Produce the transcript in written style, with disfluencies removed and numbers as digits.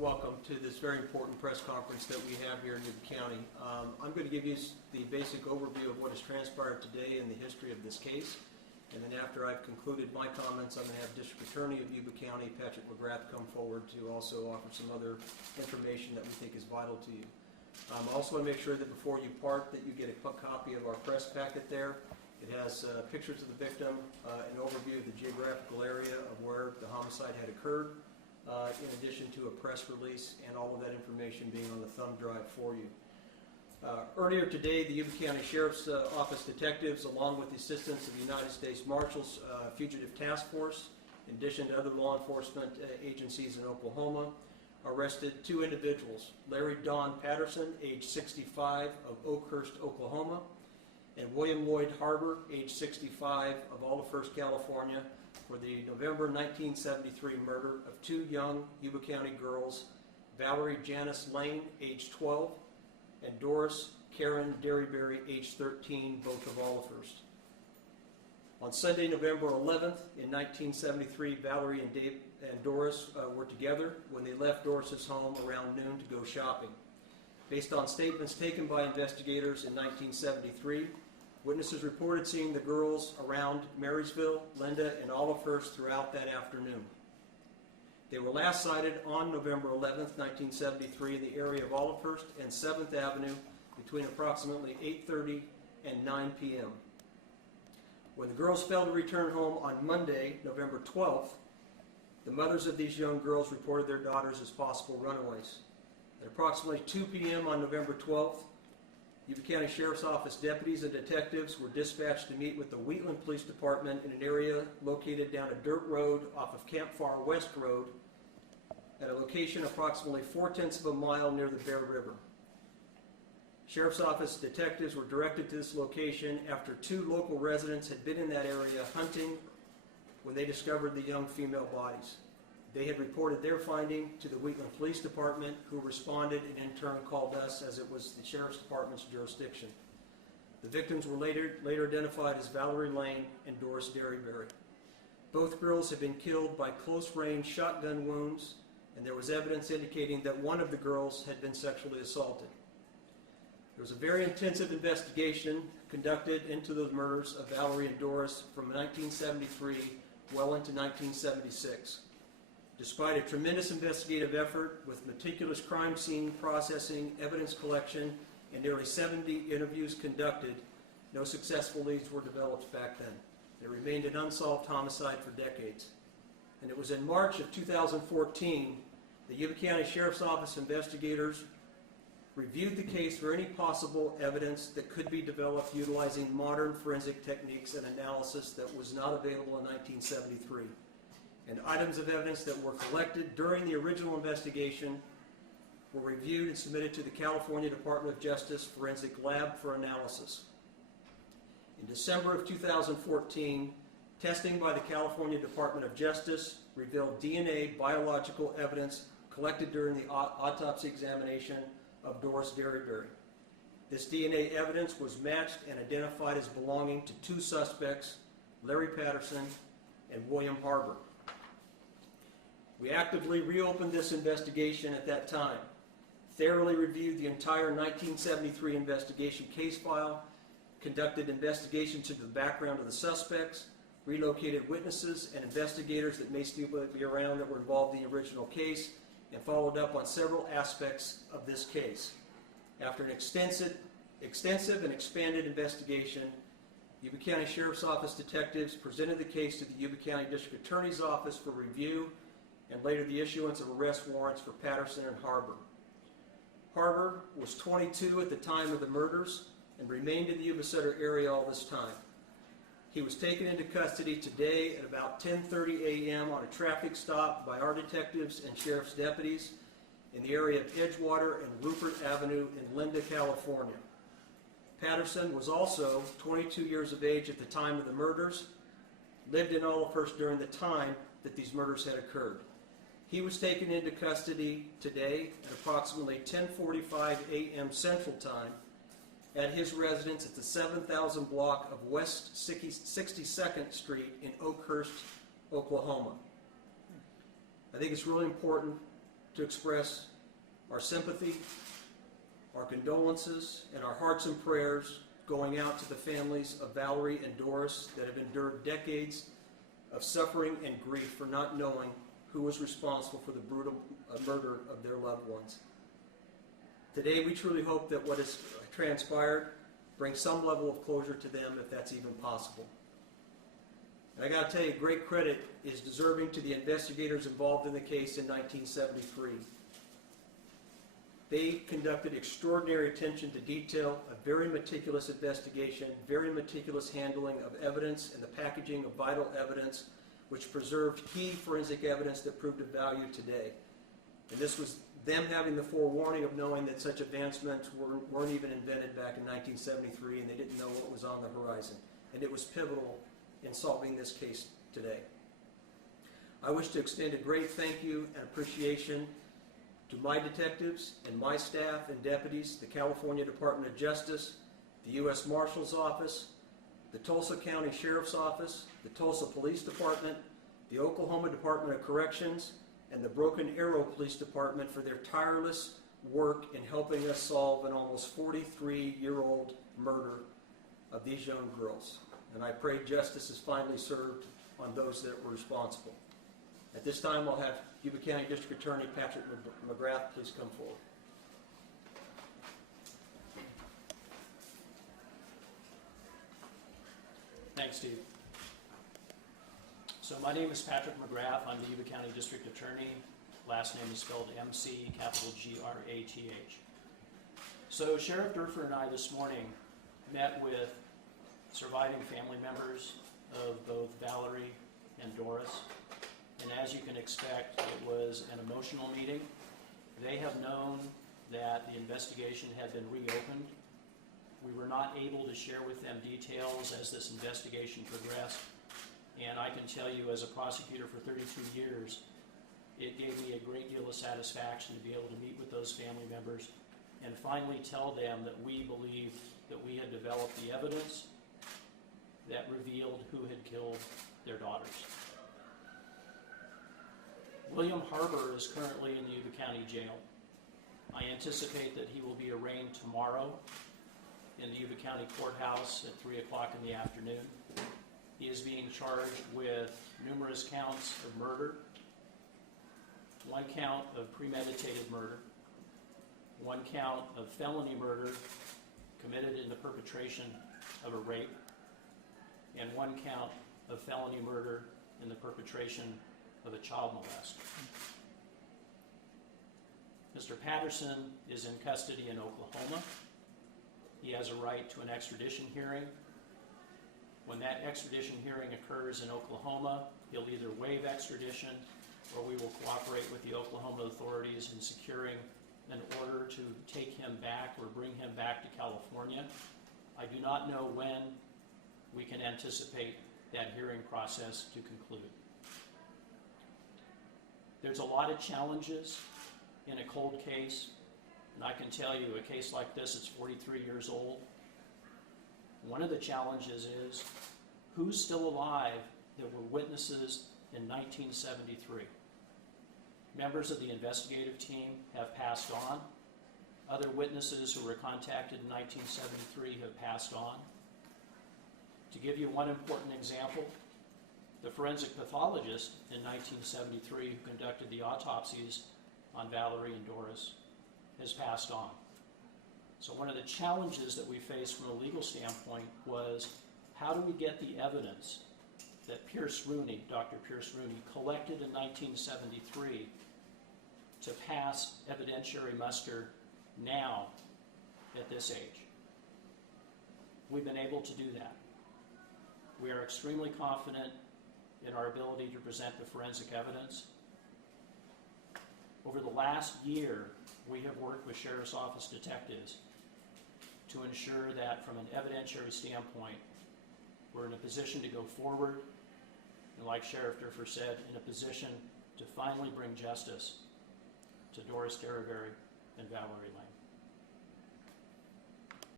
welcome to this very important press conference that we have here in Yuba County. I'm going to give you the basic overview of what has transpired today in the history of this case, and then after I've concluded my comments, I'm going to have District Attorney of Yuba County, Patrick McGrath, come forward to also offer some other information that we think is vital to you. I also want to make sure that before you part that you get a copy of our press packet there. It has pictures of the victim, an overview of the geographical area of where the homicide had occurred, in addition to a press release, and all of that information being on the thumb drive for you. Earlier today, the Yuba County Sheriff's Office detectives, along with the assistance of the United States Marshals Fugitive Task Force, in addition to other law enforcement agencies in Oklahoma, arrested two individuals, Larry Don Patterson, age 65, of Oakhurst, Oklahoma, and William Lloyd Harbor, age 65, of Olive, California, for the November 1973 murder of two young Yuba County girls, Valerie Janice Lane, age 12, and Doris Karen Derryberry, age 13, both of Olivehurst. On Sunday, November 11th, in 1973, Valerie and Doris were together when they left Doris's home around noon to go shopping. Based on statements taken by investigators in 1973, witnesses reported seeing the girls around Marysville, Linda, and Olivehurst throughout that afternoon. They were last sighted on November 11th, 1973 in the area of Olivehurst and 7th Avenue between approximately 8:30 and 9 p.m. When the girls failed to return home on Monday, November 12th, the mothers of these young girls reported their daughters as possible runaways. At approximately 2 p.m. on November 12th, Yuba County Sheriff's Office deputies and detectives were dispatched to meet with the Wheatland Police Department in an area located down a dirt road off of Campfire West Road at a location approximately 4/10 of a mile near the Bear River. Sheriff's Office detectives were directed to this location after two local residents had been in that area hunting when they discovered the young female bodies. They had reported their finding to the Wheatland Police Department, who responded and in turn called us, as it was the Sheriff's Department's jurisdiction. The victims were later identified as Valerie Lane and Doris Derryberry. Both girls had been killed by close-range shotgun wounds, and there was evidence indicating that one of the girls had been sexually assaulted. There was a very intensive investigation conducted into the murders of Valerie and Doris from 1973 well into 1976. Despite a tremendous investigative effort with meticulous crime scene processing, evidence collection, and nearly 70 interviews conducted, no successful leads were developed back then. It remained an unsolved homicide for decades. And it was in March of 2014 the Yuba County Sheriff's Office investigators reviewed the case for any possible evidence that could be developed utilizing modern forensic techniques and analysis that was not available in 1973. And items of evidence that were collected during the original investigation were reviewed and submitted to the California Department of Justice Forensic Lab for analysis. In December of 2014, testing by the California Department of Justice revealed DNA biological evidence collected during the autopsy examination of Doris Derryberry. This DNA evidence was matched and identified as belonging to two suspects, Larry Patterson and William Harbor. We actively reopened this investigation at that time, thoroughly reviewed the entire 1973 investigation case file, conducted investigations into the background of the suspects, relocated witnesses and investigators that may still be around that were involved in the original case, and followed up on several aspects of this case. After an extensive and expanded investigation, Yuba County Sheriff's Office detectives presented the case to the Yuba County District Attorney's Office for review and later the issuance of arrest warrants for Patterson and Harbor. Harbor was 22 at the time of the murders and remained in the Yuba Sutter area all this time. He was taken into custody today at about 10:30 a.m. on a traffic stop by our detectives and sheriff's deputies in the area of Edgewater and Rupert Avenue in Linda, California. Patterson was also 22 years of age at the time of the murders, lived in Olivehurst during the time that these murders had occurred. He was taken into custody today at approximately 10:45 a.m. Central Time at his residence at the 7000 block of West 62nd Street in Oakhurst, Oklahoma. I think it's really important to express our sympathy, our condolences, and our hearts and prayers going out to the families of Valerie and Doris that have endured decades of suffering and grief for not knowing who was responsible for the brutal murder of their loved ones. Today, we truly hope that what has transpired brings some level of closure to them, if that's even possible. And I got to tell you, great credit is deserving to the investigators involved in the case in 1973. They conducted extraordinary attention to detail, a very meticulous investigation, very meticulous handling of evidence and the packaging of vital evidence, which preserved key forensic evidence that proved of value today. And this was them having the forewarning of knowing that such advancements weren't even invented back in 1973, and they didn't know what was on the horizon. And it was pivotal in solving this case today. I wish to extend a great thank you and appreciation to my detectives and my staff and deputies, the California Department of Justice, the U.S. Marshal's Office, the Tulsa County Sheriff's Office, the Tulsa Police Department, the Oklahoma Department of Corrections, and the Broken Arrow Police Department for their tireless work in helping us solve an almost 43-year-old murder of these young girls. And I pray justice is finally served on those that were responsible. At this time, I'll have Yuba County District Attorney Patrick McGrath please come forward. Thanks, Steve. So my name is Patrick McGrath. I'm the Yuba County District Attorney. Last name is spelled MC, capital G-R-A-T-H. So Sheriff Durfer and I this morning met with surviving family members of both Valerie and Doris. And as you can expect, it was an emotional meeting. They have known that the investigation had been reopened. We were not able to share with them details as this investigation progressed. And I can tell you, as a prosecutor for 32 years, it gave me a great deal of satisfaction to be able to meet with those family members and finally tell them that we believed that we had developed the evidence that revealed who had killed their daughters. William Harbour is currently in the Yuba County Jail. I anticipate that he will be arraigned tomorrow in the Yuba County Courthouse at 3 o'clock in the afternoon. He is being charged with numerous counts of murder, one count of premeditated murder, one count of felony murder committed in the perpetration of a rape, and one count of felony murder in the perpetration of a child molest. Mr. Patterson is in custody in Oklahoma. He has a right to an extradition hearing. When that extradition hearing occurs in Oklahoma, he'll either waive extradition or we will cooperate with the Oklahoma authorities in securing an order to take him back or bring him back to California. I do not know when we can anticipate that hearing process to conclude. There's a lot of challenges in a cold case, and I can tell you a case like this is 43 years old. One of the challenges is who's still alive that were witnesses in 1973. Members of the investigative team have passed on. Other witnesses who were contacted in 1973 have passed on. To give you one important example, the forensic pathologist in 1973 who conducted the autopsies on Valerie and Doris has passed on. So one of the challenges that we faced from a legal standpoint was how do we get the evidence that Pierce Rooney, Dr. Pierce Rooney, collected in 1973 to pass evidentiary muster now at this age? We've been able to do that. We are extremely confident in our ability to present the forensic evidence. Over the last year, we have worked with Sheriff's Office detectives to ensure that from an evidentiary standpoint, we're in a position to go forward, and like Sheriff Durfer said, in a position to finally bring justice to Doris Derryberry and Valerie Lang.